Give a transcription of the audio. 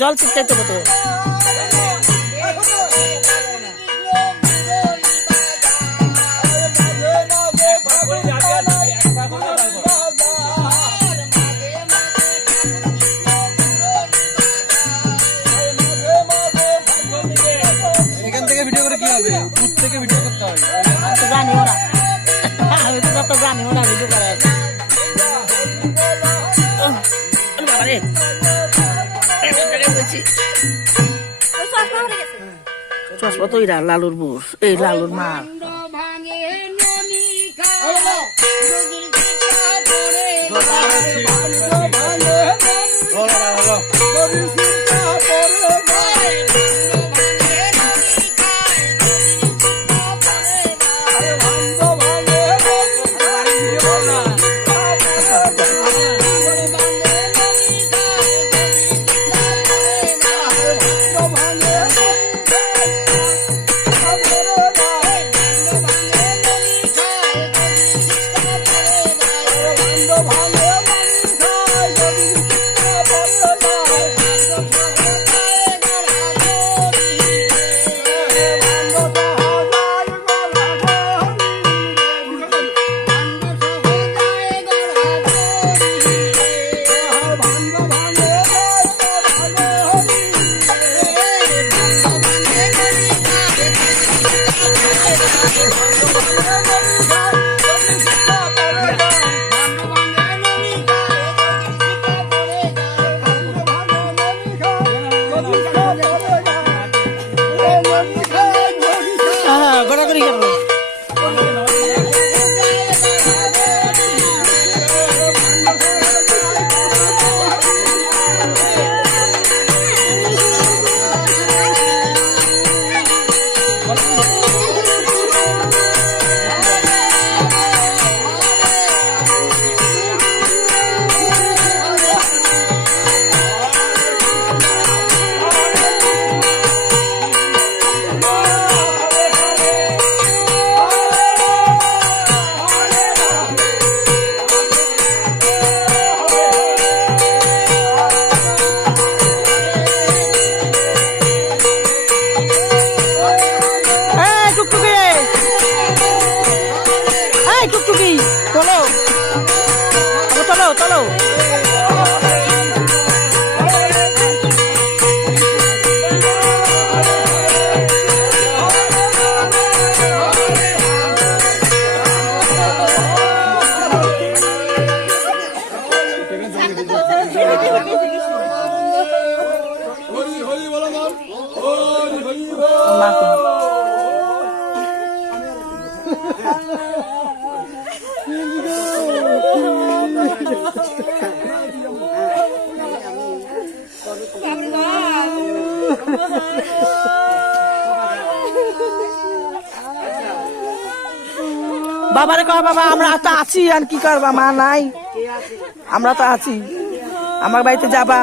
জল ছিটকাইতে কত এখান থেকে ভিডিও করে কি হবে? দূর থেকে ভিডিও করতে হবে। জানি ওরা, আমি তো যত জানি ওরা ভিডিও করে। চশমা তো এরা লালুর বুস, এই লালুর মা। বাবারে কয় বাবা আমরা তো আছি, আর কি করবা, মা নাই, আমরা তো আছি, আমার বাড়িতে যাবা।